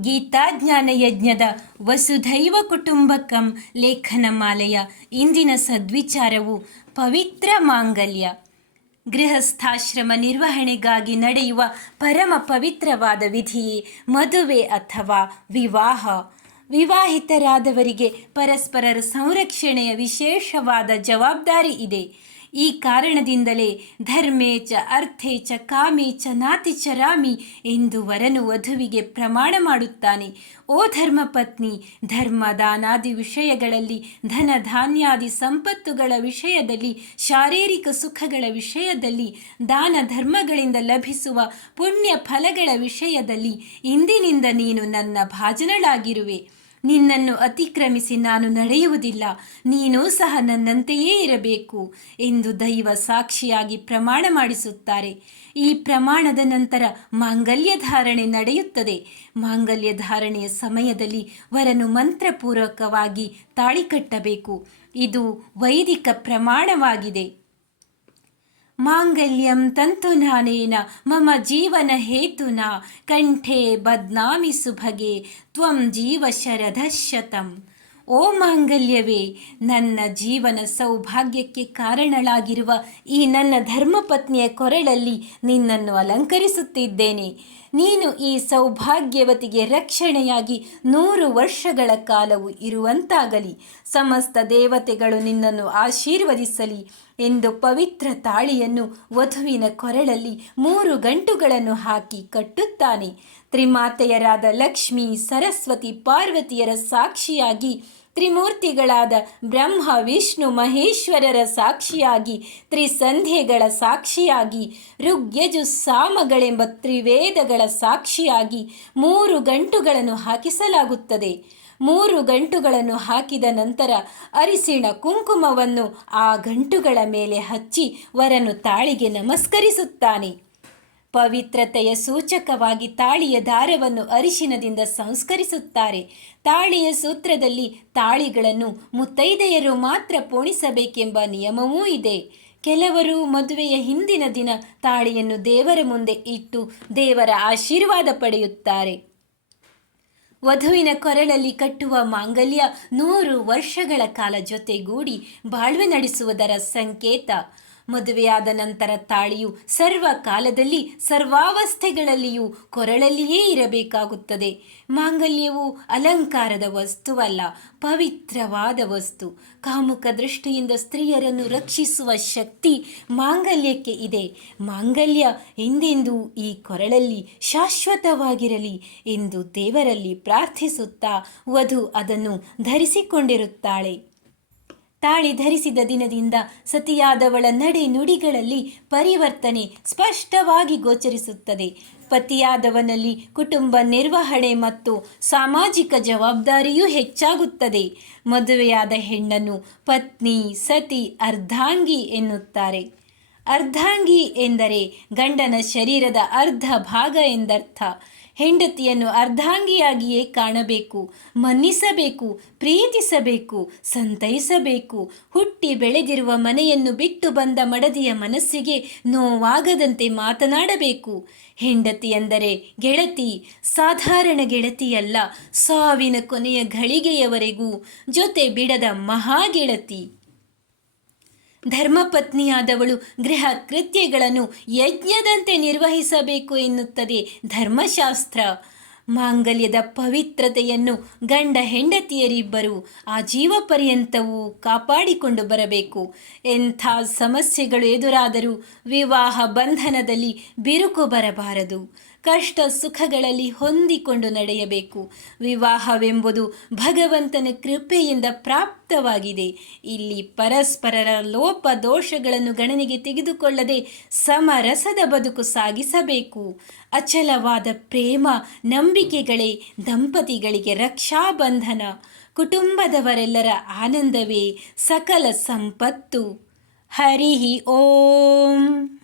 ಗೀತಾಜ್ಞಾನ ಯಜ್ಞದ ವಸುಧೈವ ಕುಟುಂಬಕಂ ಲೇಖನ ಮಾಲೆಯ ಇಂದಿನ ಸದ್ವಿಚಾರವು ಪವಿತ್ರ ಮಾಂಗಲ್ಯ. ಗೃಹಸ್ಥಾಶ್ರಮ ನಿರ್ವಹಣೆಗಾಗಿ ನಡೆಯುವ ಪರಮ ಪವಿತ್ರವಾದ ವಿಧಿಯೇ ಮದುವೆ ಅಥವಾ ವಿವಾಹ. ವಿವಾಹಿತರಾದವರಿಗೆ ಪರಸ್ಪರರ ಸಂರಕ್ಷಣೆಯ ವಿಶೇಷವಾದ ಜವಾಬ್ದಾರಿ ಇದೆ. ಈ ಕಾರಣದಿಂದಲೇ ಧರ್ಮೇ ಚ, ಅರ್ಥೇ ಚ, ಕಾಮೇ ಚ, ನಾತಿ ಚರಾಮಿ ಎಂದು ವರನು ವಧುವಿಗೆ ಪ್ರಮಾಣ ಮಾಡುತ್ತಾನೆ. ಓ ಧರ್ಮಪತ್ನಿ ಧರ್ಮ ದಾನಾದಿ ವಿಷಯಗಳಲ್ಲಿ ಧನ ಧಾನ್ಯಾದಿ ಸಂಪತ್ತುಗಳ ವಿಷಯದಲ್ಲಿ, ಶಾರೀರಿಕ ಸುಖಗಳ ವಿಷಯದಲ್ಲಿ, ದಾನ ಧರ್ಮಗಳಿಂದ ಲಭಿಸುವ ಪುಣ್ಯ ಫಲಗಳ ವಿಷಯದಲ್ಲಿ ಇಂದಿನಿಂದ ನೀನು ನನ್ನ ಭಾಜನಳಾಗಿರುವೆ. ನಿನ್ನನ್ನು ಅತಿಕ್ರಮಿಸಿ ನಾನು ನಡೆಯುವುದಿಲ್ಲ. ನೀನೂ ಸಹ ನನ್ನಂತೆಯೇ ಇರಬೇಕು ಎಂದು ದೈವ ಸಾಕ್ಷಿಯಾಗಿ ಪ್ರಮಾಣ ಮಾಡಿಸುತ್ತಾರೆ. ಈ ಪ್ರಮಾಣದ ನಂತರ ಮಾಂಗಲ್ಯ ಧಾರಣೆ ನಡೆಯುತ್ತದೆ. ಮಾಂಗಲ್ಯ ಧಾರಣೆಯ ಸಮಯದಲ್ಲಿ ವರನು ಮಂತ್ರಪೂರ್ವಕವಾಗಿ ತಾಳಿ ಕಟ್ಟಬೇಕು. ಇದು ವೈದಿಕ ಪ್ರಮಾಣವಾಗಿದೆ. ಮಾಂಗಲ್ಯಂ ತಂತುನಾನೇನ ಮಮ ಜೀವನ ಹೇತುನ ಕಂಠೆ ಬದ್ನಾಮಿ ಸುಭಗೆ ತ್ವಂ ಜೀವ ಶರದಶತಂ ಓ ಮಾಂಗಲ್ಯವೇ, ನನ್ನ ಜೀವನ ಸೌಭಾಗ್ಯಕ್ಕೆ ಕಾರಣಳಾಗಿರುವ ಈ ನನ್ನ ಧರ್ಮಪತ್ನಿಯ ಕೊರಳಲ್ಲಿ ನಿನ್ನನ್ನು ಅಲಂಕರಿಸುತ್ತಿದ್ದೇನೆ. ನೀನು ಈ ಸೌಭಾಗ್ಯವತಿಗೆ ರಕ್ಷಣೆಯಾಗಿ ನೂರು ವರ್ಷಗಳ ಕಾಲವು ಇರುವಂತಾಗಲಿ. ಸಮಸ್ತ ದೇವತೆಗಳು ನಿನ್ನನ್ನು ಆಶೀರ್ವದಿಸಲಿ ಎಂದು ಪವಿತ್ರ ತಾಳಿಯನ್ನು ವಧುವಿನ ಕೊರಳಲ್ಲಿ ಮೂರು ಗಂಟುಗಳನ್ನು ಹಾಕಿ ಕಟ್ಟುತ್ತಾನೆ. ತ್ರಿಮಾತೆಯರಾದ ಲಕ್ಷ್ಮಿ, ಸರಸ್ವತಿ, ಪಾರ್ವತಿಯರ ಸಾಕ್ಷಿಯಾಗಿ, ತ್ರಿಮೂರ್ತಿಗಳಾದ ಬ್ರಹ್ಮ, ವಿಷ್ಣು, ಮಹೇಶ್ವರರ ಸಾಕ್ಷಿಯಾಗಿ, ತ್ರಿಸಂಧ್ಯೆಗಳ ಸಾಕ್ಷಿಯಾಗಿ, ಋಗ್ಯಜು, ಸಾಮಗಳೆಂಬ ತ್ರಿವೇದಗಳ ಸಾಕ್ಷಿಯಾಗಿ ಮೂರು ಗಂಟುಗಳನ್ನು ಹಾಕಿಸಲಾಗುತ್ತದೆ. ಮೂರು ಗಂಟುಗಳನ್ನು ಹಾಕಿದ ನಂತರ ಅರಿಸಿಣ ಕುಂಕುಮವನ್ನು ಆ ಗಂಟುಗಳ ಮೇಲೆ ಹಚ್ಚಿ ವರನು ತಾಳಿಗೆ ನಮಸ್ಕರಿಸುತ್ತಾನೆ. ಪವಿತ್ರತೆಯ ಸೂಚಕವಾಗಿ ತಾಳಿಯ ದಾರವನ್ನು ಅರಿಶಿನದಿಂದ ಸಂಸ್ಕರಿಸುತ್ತಾರೆ. ತಾಳಿಯ ಸೂತ್ರದಲ್ಲಿ ತಾಳಿಗಳನ್ನು ಮುತ್ತೈದೆಯರು ಮಾತ್ರ ಪೋಣಿಸಬೇಕೆಂಬ ನಿಯಮವೂ ಇದೆ. ಕೆಲವರು ಮದುವೆಯ ಹಿಂದಿನ ದಿನ ತಾಳಿಯನ್ನು ದೇವರ ಮುಂದೆ ಇಟ್ಟು ದೇವರ ಆಶೀರ್ವಾದ ಪಡೆಯುತ್ತಾರೆ. ವಧುವಿನ ಕೊರಳಲ್ಲಿ ಕಟ್ಟುವ ಮಾಂಗಲ್ಯ ನೂರು ವರ್ಷಗಳ ಕಾಲ ಜೊತೆಗೂಡಿ ಬಾಳ್ವೆ ನಡೆಸುವುದರ ಸಂಕೇತ. ಮದುವೆಯಾದ ನಂತರ ತಾಳಿಯು ಸರ್ವ ಕಾಲದಲ್ಲಿ ಸರ್ವಾವಸ್ಥೆಗಳಲ್ಲಿಯೂ ಕೊರಳಲ್ಲಿಯೇ ಇರಬೇಕಾಗುತ್ತದೆ. ಮಾಂಗಲ್ಯವು ಅಲಂಕಾರದ ವಸ್ತುವಲ್ಲ, ಪವಿತ್ರವಾದ ವಸ್ತು. ಕಾಮುಕ ದೃಷ್ಟಿಯಿಂದ ಸ್ತ್ರೀಯರನ್ನು ರಕ್ಷಿಸುವ ಶಕ್ತಿ ಮಾಂಗಲ್ಯಕ್ಕೆ ಇದೆ. ಮಾಂಗಲ್ಯ ಎಂದೆಂದೂ ಈ ಕೊರಳಲ್ಲಿ ಶಾಶ್ವತವಾಗಿರಲಿ ಎಂದು ದೇವರಲ್ಲಿ ಪ್ರಾರ್ಥಿಸುತ್ತಾ ವಧು ಅದನ್ನು ಧರಿಸಿಕೊಂಡಿರುತ್ತಾಳೆ. ತಾಳಿ ಧರಿಸಿದ ದಿನದಿಂದ ಸತಿಯಾದವಳ ನಡೆ ನುಡಿಗಳಲ್ಲಿ ಪರಿವರ್ತನೆ ಸ್ಪಷ್ಟವಾಗಿ ಗೋಚರಿಸುತ್ತದೆ. ಪತಿಯಾದವನಲ್ಲಿ ಕುಟುಂಬ ನಿರ್ವಹಣೆ ಮತ್ತು ಸಾಮಾಜಿಕ ಜವಾಬ್ದಾರಿಯೂ ಹೆಚ್ಚಾಗುತ್ತದೆ. ಮದುವೆಯಾದ ಹೆಣ್ಣನ್ನು ಪತ್ನಿ, ಸತಿ, ಅರ್ಧಾಂಗಿ ಎನ್ನುತ್ತಾರೆ. ಅರ್ಧಾಂಗಿ ಎಂದರೆ ಗಂಡನ ಶರೀರದ ಅರ್ಧ ಭಾಗ ಎಂದರ್ಥ. ಹೆಂಡತಿಯನ್ನು ಅರ್ಧಾಂಗಿಯಾಗಿಯೇ ಕಾಣಬೇಕು, ಮನ್ನಿಸಬೇಕು, ಪ್ರೀತಿಸಬೇಕು, ಸಂತೈಸಬೇಕು. ಹುಟ್ಟಿ ಬೆಳೆದಿರುವ ಮನೆಯನ್ನು ಬಿಟ್ಟು ಬಂದ ಮಡದಿಯ ಮನಸ್ಸಿಗೆ ನೋವಾಗದಂತೆ ಮಾತನಾಡಬೇಕು. ಹೆಂಡತಿ ಅಂದರೆ ಗೆಳತಿ, ಸಾಧಾರಣ ಗೆಳತಿಯಲ್ಲ, ಸಾವಿನ ಕೊನೆಯ ಘಳಿಗೆಯವರೆಗೂ ಜೊತೆ ಬಿಡದ ಮಹಾಗೆಳತಿ. ಧರ್ಮಪತ್ನಿಯಾದವಳು ಗೃಹ ಕೃತ್ಯಗಳನ್ನು ಯಜ್ಞದಂತೆ ನಿರ್ವಹಿಸಬೇಕು ಎನ್ನುತ್ತದೆ ಧರ್ಮಶಾಸ್ತ್ರ. ಮಾಂಗಲ್ಯದ ಪವಿತ್ರತೆಯನ್ನು ಗಂಡ ಹೆಂಡತಿಯರಿಬ್ಬರು ಆ ಜೀವ ಪರ್ಯಂತವೂ ಕಾಪಾಡಿಕೊಂಡು ಬರಬೇಕು. ಎಂಥ ಸಮಸ್ಯೆಗಳು ಎದುರಾದರೂ ವಿವಾಹ ಬಂಧನದಲ್ಲಿ ಬಿರುಕು ಬರಬಾರದು. ಕಷ್ಟ ಸುಖಗಳಲ್ಲಿ ಹೊಂದಿಕೊಂಡು ನಡೆಯಬೇಕು. ವಿವಾಹವೆಂಬುದು ಭಗವಂತನ ಕೃಪೆಯಿಂದ ಪ್ರಾಪ್ತವಾಗಿದೆ. ಇಲ್ಲಿ ಪರಸ್ಪರರ ಲೋಪ ದೋಷಗಳನ್ನು ಗಣನೆಗೆ ತೆಗೆದುಕೊಳ್ಳದೆ ಸಮರಸದ ಬದುಕು ಸಾಗಿಸಬೇಕು. ಅಚಲವಾದ ಪ್ರೇಮ, ನಂಬಿಕೆಗಳೇ ದಂಪತಿಗಳಿಗೆ ರಕ್ಷಾಬಂಧನ. ಕುಟುಂಬದವರೆಲ್ಲರ ಆನಂದವೇ ಸಕಲ ಸಂಪತ್ತು. ಹರಿ ಓಂ.